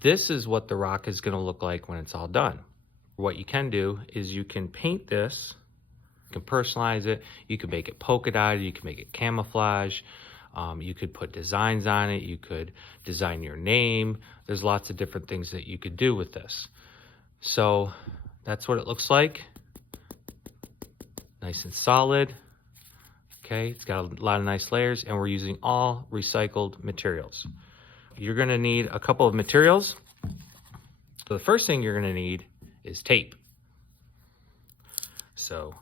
this is what the rock is going to look like when it's all done. What you can do is you can paint this, you can personalize it, you can make it polka dotted, you can make it camouflage, you could put designs on it, you could design your name. There's lots of different things that you could do with this. So that's what it looks like. Nice and solid. Okay, it's got a lot of nice layers, and we're using all recycled materials. You're gonna need a couple of materials. So the first thing you're gonna need is tape. So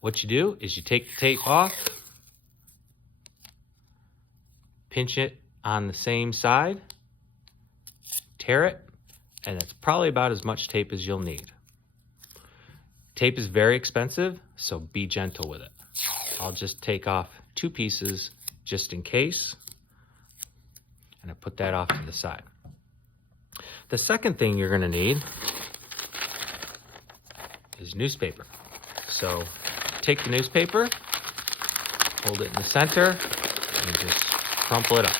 what you do is you take the tape off, pinch it on the same side, tear it, and that's probably about as much tape as you'll need. Tape is very expensive, so be gentle with it. I'll just take off 2 pieces just in case, and I put that off to the side. The second thing you're gonna need is newspaper. So take the newspaper, hold it in the center, and just crumple it up.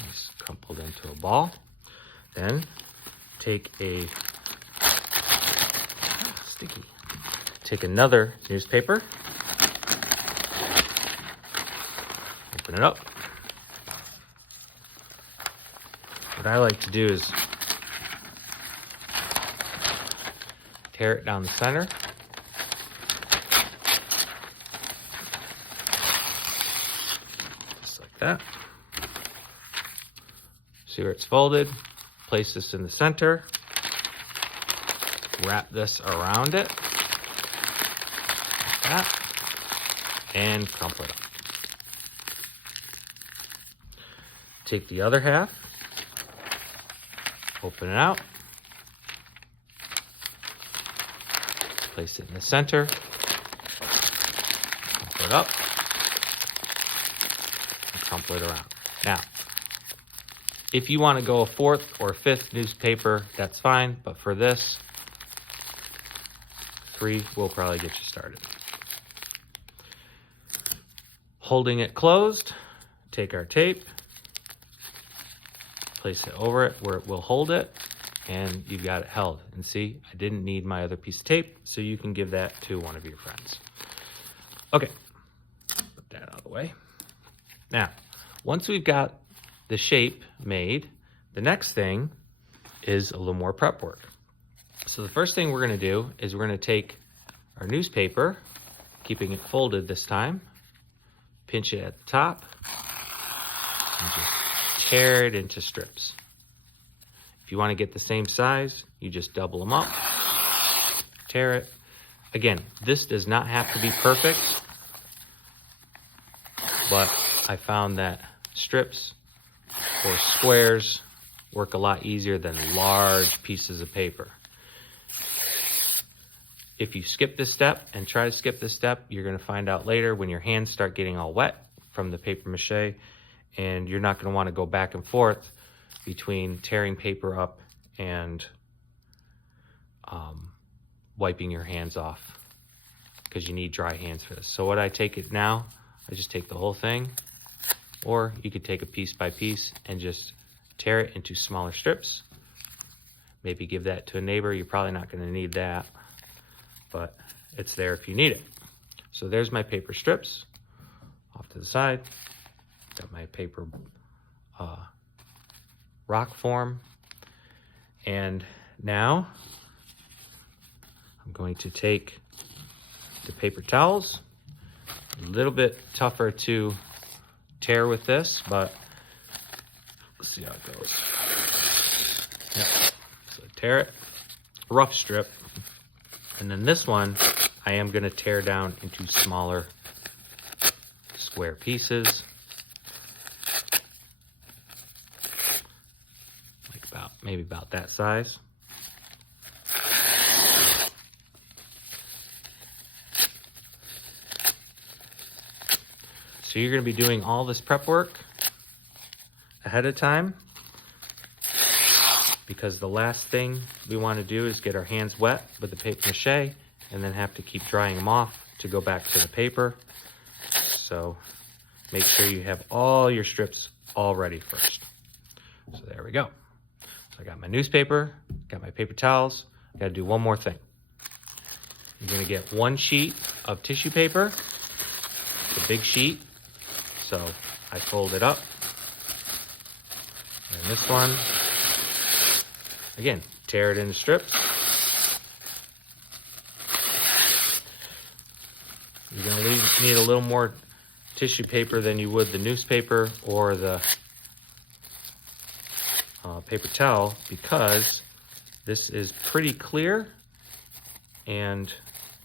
Nice, crumpled into a ball. Then take take another newspaper, open it up. What I like to do is tear it down the center. Just like that. See where it's folded? Place this in the center. Wrap this around it. Like that. And crumple it up. Take the other half. Open it out. Place it in the center. Crumple it up. And crumple it around. Now, if you want to go a 4th or 5th newspaper, that's fine. But for this, 3 will probably get you started. Holding it closed, take our tape, place it over it where it will hold it, and you've got it held. And see, I didn't need my other piece of tape, so you can give that to one of your friends. Okay, put that out of the way. Now, once we've got the shape made, the next thing is a little more prep work. So the first thing we're gonna do is we're gonna take our newspaper, keeping it folded this time, pinch it at the top, and just tear it into strips. If you wanna get the same size, you just double them up, tear it. Again, this does not have to be perfect, but I found that strips or squares work a lot easier than large pieces of paper. If you skip this step and try to skip this step, you're going to find out later when your hands start getting all wet from the paper mache, and you're not going to want to go back and forth between tearing paper up and wiping your hands off, because you need dry hands for this. So what I take it now, I just take the whole thing, or you could take a piece by piece and just tear it into smaller strips. Maybe give that to a neighbor. You're probably not going to need that, but it's there if you need it. So there's my paper strips off to the side. Got my paper rock form. And now I'm going to take the paper towels. A little bit tougher to tear with this, but let's see how it goes. Yep. So tear it, rough strip, and then this one I am going to tear down into smaller square pieces, like maybe about that size. So you're going to be doing all this prep work ahead of time, because the last thing we want to do is get our hands wet with the paper mache and then have to keep drying them off to go back to the paper. So make sure you have all your strips all ready first. So there we go. So I got my newspaper, got my paper towels. I got to do one more thing. You're going to get one sheet of tissue paper, the big sheet. So I fold it up. And this one, again, tear it into strips. You're going to need a little more tissue paper than you would the newspaper or the paper towel, because this is pretty clear and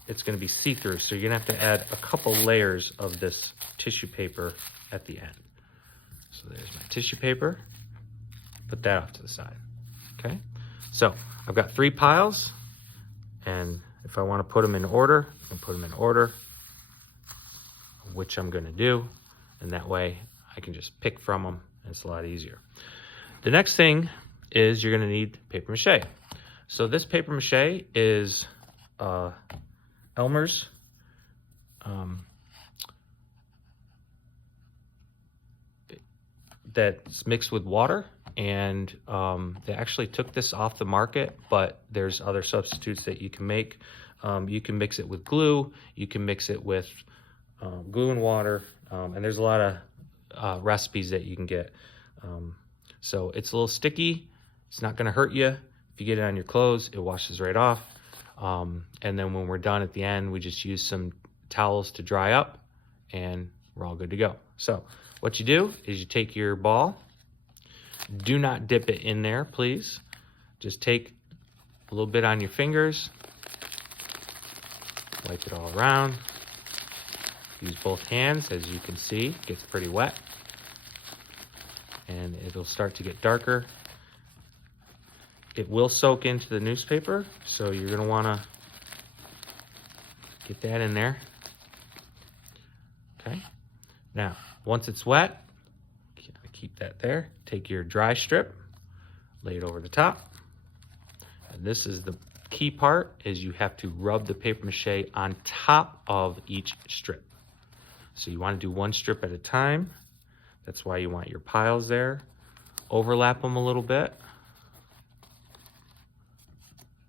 it's going to be see-through. So you're going to have to add a couple layers of this tissue paper at the end. So there's my tissue paper. Put that off to the side. Okay. So I've got 3 piles, and if I want to put them in order, I can put them in order, which I'm going to do, and that way I can just pick from them, and it's a lot easier. The next thing is you're going to need paper mache. So this paper mache is Elmer's that's mixed with water, and they actually took this off the market, but there's other substitutes that you can make. You can mix it with glue, you can mix it with glue and water, and there's a lot of recipes that you can get. So it's a little sticky. It's not going to hurt you. If you get it on your clothes, it washes right off. And then when we're done at the end, we just use some towels to dry up, and we're all good to go. So what you do is you take your ball. Do not dip it in there, please. Just take a little bit on your fingers. Wipe it all around. Use both hands. As you can see, it gets pretty wet. And it'll start to get darker. It will soak into the newspaper, so you're going to want to get that in there. Okay. Now, once it's wet, keep that there. Take your dry strip, lay it over the top. And this is the key part, is you have to rub the paper mache on top of each strip. So you want to do one strip at a time. That's why you want your piles there. Overlap them a little bit.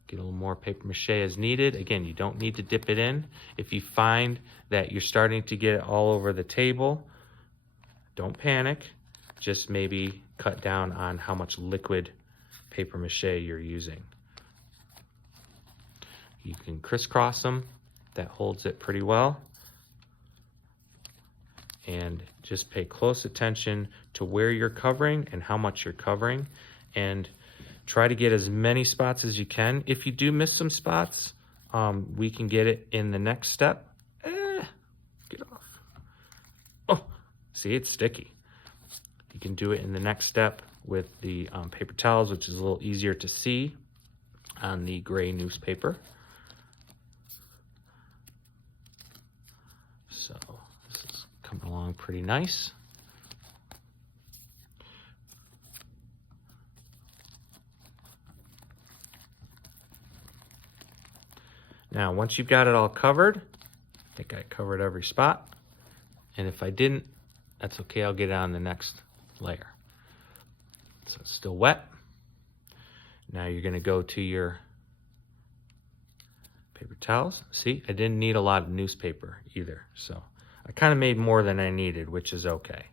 Get a little more paper mache as needed. Again, you don't need to dip it in. If you find that you're starting to get it all over the table, don't panic. Just maybe cut down on how much liquid paper mache you're using. You can crisscross them. That holds it pretty well. And just pay close attention to where you're covering and how much you're covering, and try to get as many spots as you can. If you do miss some spots, we can get it in the next step. Get off. Oh, see, it's sticky. You can do it in the next step with the paper towels, which is a little easier to see on the gray newspaper. So this is coming along pretty nice. Now, once you've got it all covered, I think I covered every spot. And if I didn't, that's okay. I'll get it on the next layer. So it's still wet. Now you're going to go to your paper towels. See, I didn't need a lot of newspaper either. So I kind of made more than I needed, which is okay.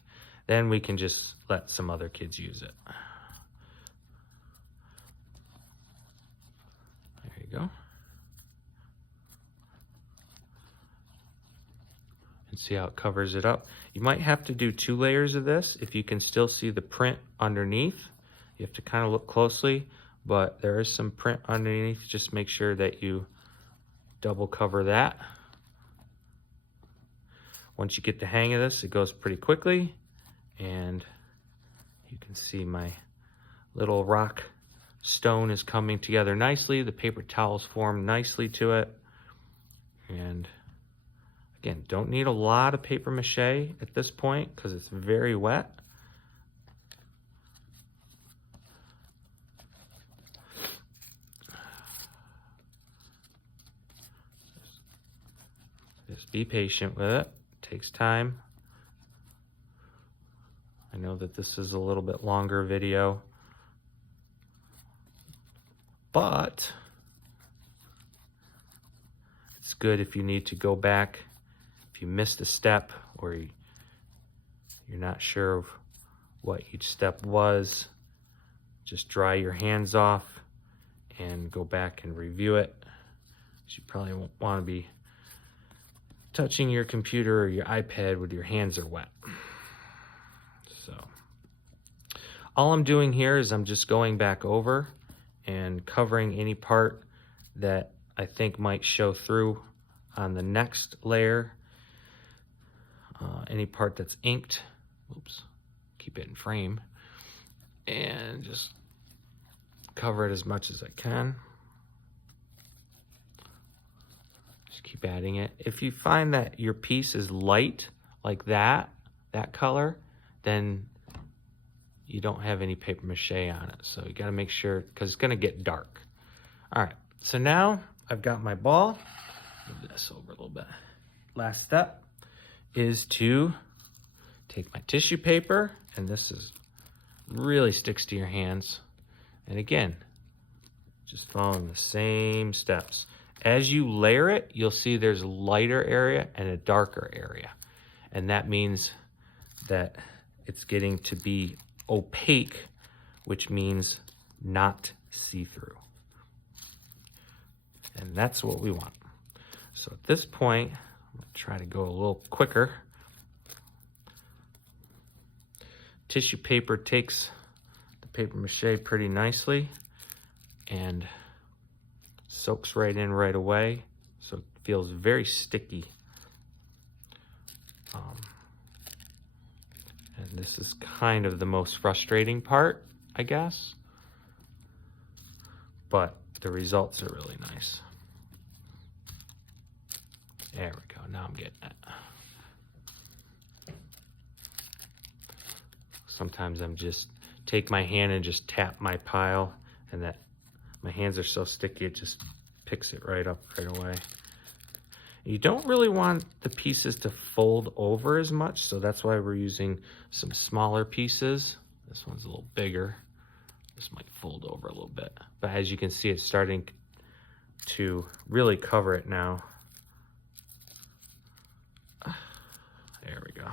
Then we can just let some other kids use it. There you go. And see how it covers it up. You might have to do 2 layers of this if you can still see the print underneath. You have to kind of look closely, but there is some print underneath. Just make sure that you double cover that. Once you get the hang of this, it goes pretty quickly, and you can see my little rock stone is coming together nicely. The paper towels form nicely to it. And again, don't need a lot of paper mache at this point because it's very wet. Just be patient with it. It takes time. that this is a little bit longer video, but it's good if you need to go back, if you missed a step or you're not sure of what each step was. Just dry your hands off and go back and review it. You probably won't want to be touching your computer or your iPad when your hands are wet. So all I'm doing here is I'm just going back over and covering any part that I think might show through on the next layer. Any part that's inked, oops, keep it in frame, and just cover it as much as I can. Just keep adding it. If you find that your piece is light like that color, then you don't have any paper mache on it. So you gotta make sure, because it's gonna get dark. All right, so now I've got my ball. Move this over a little bit. Last step is to take my tissue paper, and this is really sticks to your hands. And again, just following the same steps. As you layer it, you'll see there's a lighter area and a darker area. And that means that it's getting to be opaque, which means not see-through. And that's what we want. So at this point, I'm gonna try to go a little quicker. Tissue paper takes the paper mache pretty nicely and soaks right in right away, so it feels very sticky. And this is kind of the most frustrating part, I guess, but the results are really nice. There we go, now I'm getting it. Sometimes I'm just take my hand and just tap my pile, and that my hands are so sticky it just picks it right up right away. You don't really want the pieces to fold over as much, so that's why we're using some smaller pieces. This one's a little bigger. This might fold over a little bit, but as you can see, it's starting to really cover it now. There we go.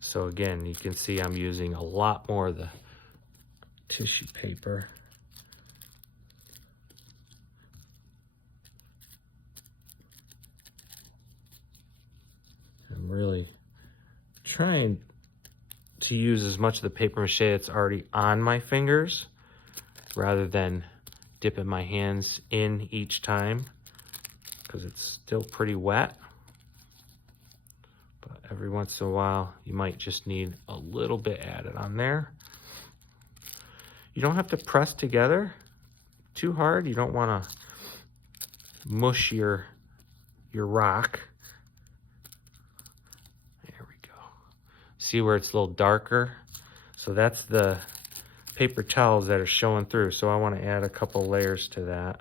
So again, you can see I'm using a lot more of the tissue paper. I'm really trying to use as much of the paper mache that's already on my fingers rather than dipping my hands in each time, because it's still pretty wet. But every once in a while, you might just need a little bit added on there. You don't have to press together too hard. You don't want to mush your rock. There we go. See where it's a little darker? So that's the paper towels that are showing through. So I want to add a couple layers to that.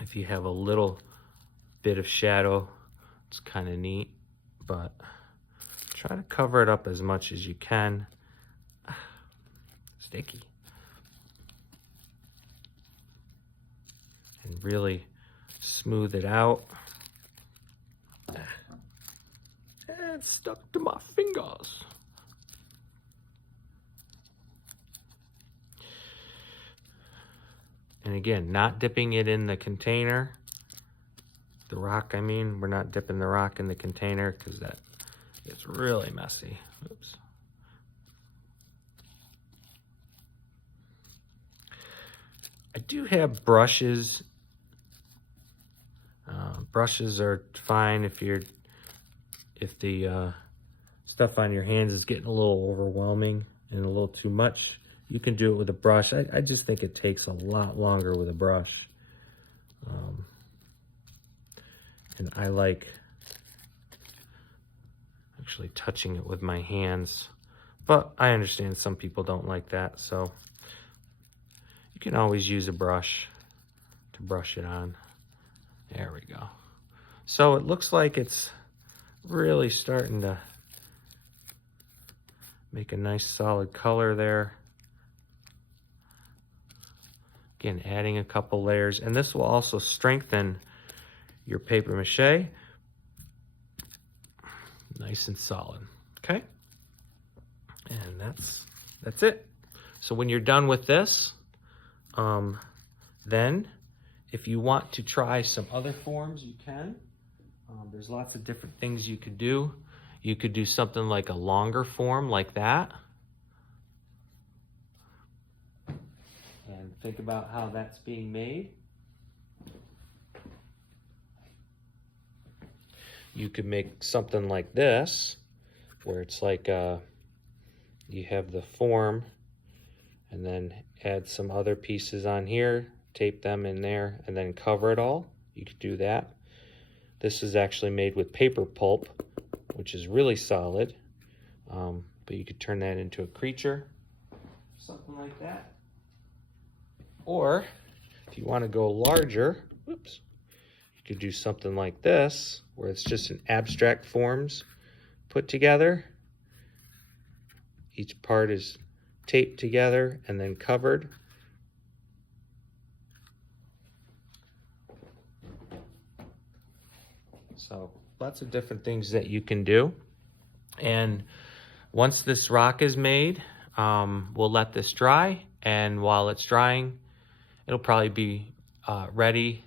If you have a little bit of shadow, it's kind of neat, but try to cover it up as much as you can. Sticky. And really smooth it out. And stuck to my fingers. And again, not dipping it in the container. The rock, I mean, we're not dipping the rock in the container because that gets really messy. Oops. I do have brushes. Brushes are fine if the stuff on your hands is getting a little overwhelming and a little too much. You can do it with a brush. I just think it takes a lot longer with a brush. And I like actually touching it with my hands. But I understand some people don't like that, so you can always use a brush to brush it on. There we go. So it looks like it's really starting to make a nice solid color there. Again, adding a couple layers, and this will also strengthen your paper mache. Nice and solid, okay? And that's it. So when you're done with this, then if you want to try some other forms, you can. There's lots of different things you could do. You could do something like a longer form like that. And think about how that's being made. You could make something like this, where it's like you have the form and then add some other pieces on here, tape them in there, and then cover it all. You could do that. This is actually made with paper pulp, which is really solid, but you could turn that into a creature, something like that. Or if you want to go larger, whoops, you could do something like this, where it's just an abstract forms put together. Each part is taped together and then covered. So lots of different things that you can do. And once this rock is made, we'll let this dry. And while it's drying, it'll probably be ready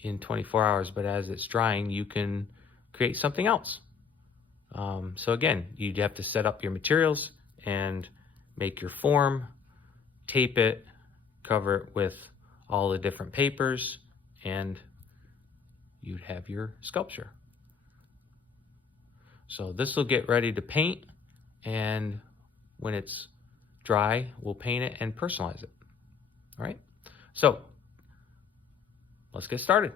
in 24 hours. But as it's drying, you can create something else. So again, you'd have to set up your materials and make your form, tape it, cover it with all the different papers, and you'd have your sculpture. So this will get ready to paint, and when it's dry, we'll paint it and personalize it. All right, so let's get started.